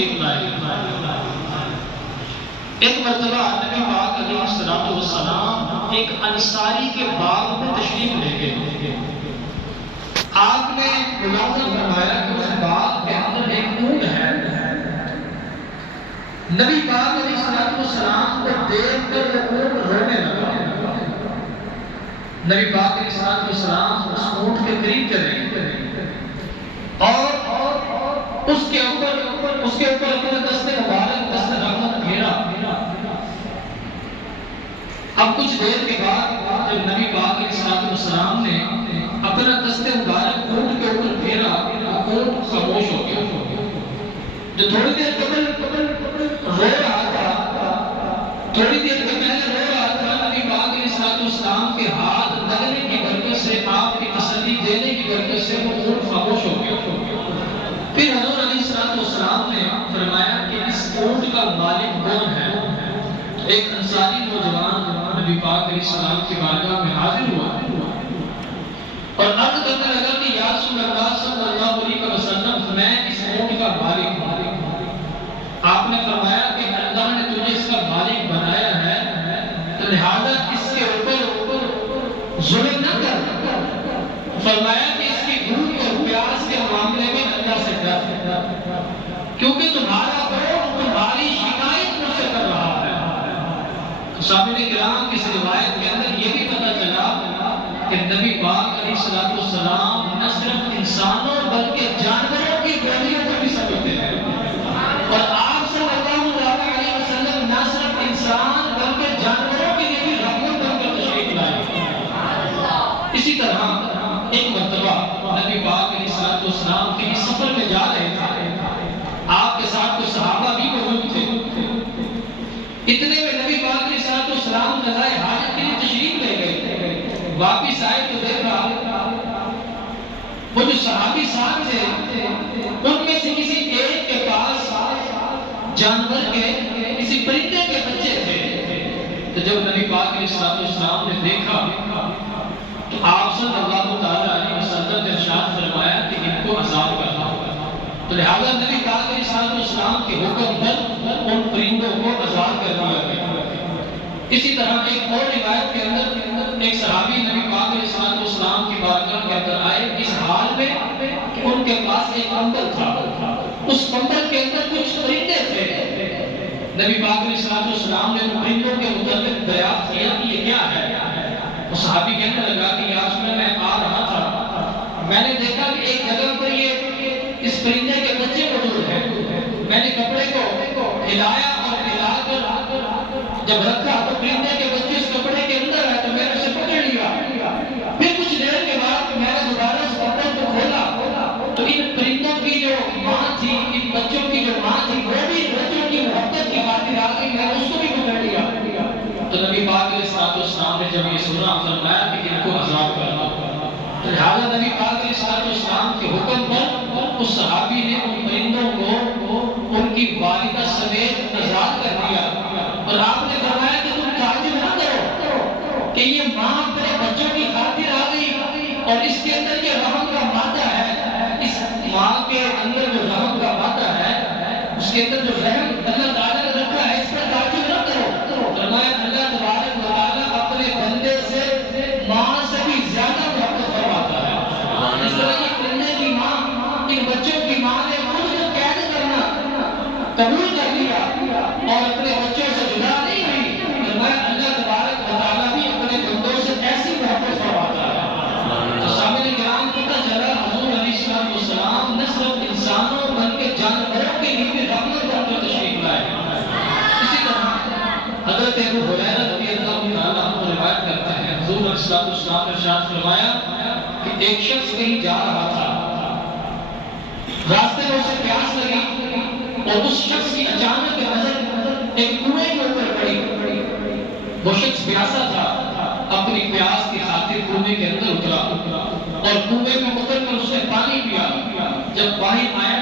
تشریف لائے. ایک مرتبہ نبی پاک علیہ الصلوۃ والسلام ایک انصاری کے باغ میں تشریف لے گئے. آپ نے ملاحظہ فرمایا کہ اس باغ کے اندر ایک اونٹ ہے. نبی پاک علیہ الصلوۃ والسلام کو دیکھ کر وہ اونٹ رونے لگا. نبی پاک علیہ الصلوۃ والسلام اس اونٹ کے قریب چلے اور اس کے اوپر اپنا دست مبارک دست رحمت پھیرا. اب کچھ دیر کے بعد جب نبی پاک علیہ الصلوۃ والسلام نے اپنا دست مبارک اونٹ کے اوپر پھیرا، اونٹ خاموش ہو گیا. جو تھوڑی دیر قبل رو رہا تھا، تھوڑی دیر کے پہلے رو رہا تھا، نبی پاک علیہ الصلوۃ والسلام کے ہاتھ لگنے کی برکت سے، آپ کی تسلی دینے کی برکت سے وہ اونٹ خاموش ہو گیا. پھر حضور علیہ الصلوۃ والسلام نے فرمایا کہ اس اونٹ کا مالک کون ہے؟ ایک انصاری نوجوان نبی پاک علیہ السلام کی بارگاہ میں حاضر ہوا اور عرض کرنے لگا کہ یا رسول اللہ صلی اللہ علیہ وسلم، میں اس اونٹ کا مالک ہوں. آپ نے فرمایا کہ اللہ نے تجھے اس کا مالک بنایا ہے تو لہذا اس کے اوپر ظلم نہ کر. فرمایا کہ اس کی بھوک اور پیاس کے معاملے میں اللہ سے ڈر، کیونکہ تمہارا اونٹ تمہاری شکایت مجھ سے کر رہا ہے. سامعین کرام، اس روایت کے اندر یہ بھی پتہ چلا کہ نبی پاک علیہ الصلوۃ والسلام نہ صرف انسانوں بلکہ جانوروں کی بولیوں کو بھی سمجھتے ہیں. اور آپ صلی اللہ علیہ وسلم نہ صرف انسان بلکہ جانوروں کے لیے بھی رحمت بن کر تشریف لائے. اسی طرح ایک مرتبہ نبی پاک علیہ الصلوۃ والسلام کے سفر میں جا رہے تھے. آپ کے ساتھ کچھ صحابہ بھی موجود تھے. اتنے میں نبی پاک علیہ الصلوۃ والسلام قضائے حاجت کے لیے تشریف لے گئے. واپس آئے تو دیکھا وہ جو صحابی ساتھ تھے ان میں سے کسی ایک کے پاس جانور کے کسی پرندے کے بچے تھے. تو جب نبی پاک علیہ الصلوۃ والسلام نے دیکھا تو آپ صلی اللہ تعالیٰ علیہ وسلم نے ارشاد فرمایا کہ ان کو عذاب کرنا ہوگا. تو لہٰذا نبی پاک علیہ الصلوۃ والسلام کے حکم پر ان پرندوں کو عذاب کر دیا گیا. اسی طرح ایک اور روایت کے اندر ایک صحابی نبی پاک علیہ الصلوۃ والسلام کی بارگاہ کے اندر آئے اس حال میں کہ ان کے پاس ایک کمبل تھا. اس کمبل کے اندر کچھ پرندے تھے. نبی پاک علیہ الصلوۃ والسلام نے ان پرندوں کے متعلق دریافت کیا کہ یہ کیا ہے. وہ صحابی کہنے لگا کہ یا رسول اللہ، میں آ رہا تھا، میں نے دیکھا کہ ایک جگہ پر یہ اس پرندے کے بچے موجود ہیں. میں نے کپڑے کو ہلایا اور ہلا کر جب رکھا تو پرندے کے بچے اس کپڑے کے اندر آئے تو میں نے اسے پکڑ لیا. پھر کچھ دیر کے بعد میں نے دوبارہ اس کپڑے کو کھولا تو ان پرندوں کی جو ماں تھی، ان بچوں کی جو ماں تھی، وہ بھی بچوں کی محبت کی خاطر آ گئی. میں نے اس کو بھی پکڑ لیا. تو نبی پاک علیہ الصلوۃ والسلام نے جب یہ سنا فرمایا کہ ان کو عذاب کرنا. تو لہٰذا نبی پاک علیہ الصلوۃ والسلام کے حکم پر اس صحابی نے ان پرندوں کو ان کی والدہ سمیت آزاد کر دیا. اور آپ نے فرمایا کہ تم تعجب نہ کرو کہ یہ ماں اپنے بچوں کی خاطر آ گئی اور اس کے اندر یہ رحم کا مادہ ہے. اس ماں کے اندر جو رحم کا مادہ ہے، اس کے اندر جو رحم اللہ تعالیٰ نے رکھا ہے، اس پر تعجب نہ کرو. فرمایا اللہ تبارک و تعالیٰ اپنے بندے سے ماں سے بھی زیادہ محبت فرماتا ہے. اس طرح یہ پرندے کی ماں، ان بچوں کی ماں نے خود کو قید کرنا قبول کر لیا اور اپنے بچوں سے جدا نہیں ہوئی. فرمایا اللہ تبارک و تعالیٰ بھی اپنے بندوں سے ایسی محبت فرماتا ہے. تو سامعین کرام، پتہ چلا حضور علیہ الصلوۃ والسلام نہ صرف انسانوں بلکہ جانوروں کے لیے بھی رحمت بن کر تشریف لائے. اسی طرح حضرت ابو ہریرہ رضی اللہ تعالیٰ عنہ روایت کرتے ہیں حضور علیہ الصلوۃ والسلام نے ارشاد فرمایا کہ ایک شخص کہیں جا رہا تھا، راستے میں اسے پیاس لگی اور اس شخص کی اچانک نظر ایک کنویں کے اوپر پڑی. وہ شخص پیاسا تھا، اپنی پیاس کی خاطر کنویں کے اندر اترا اور کنویں میں اتر کر اس نے پانی پیا. جب باہر آیا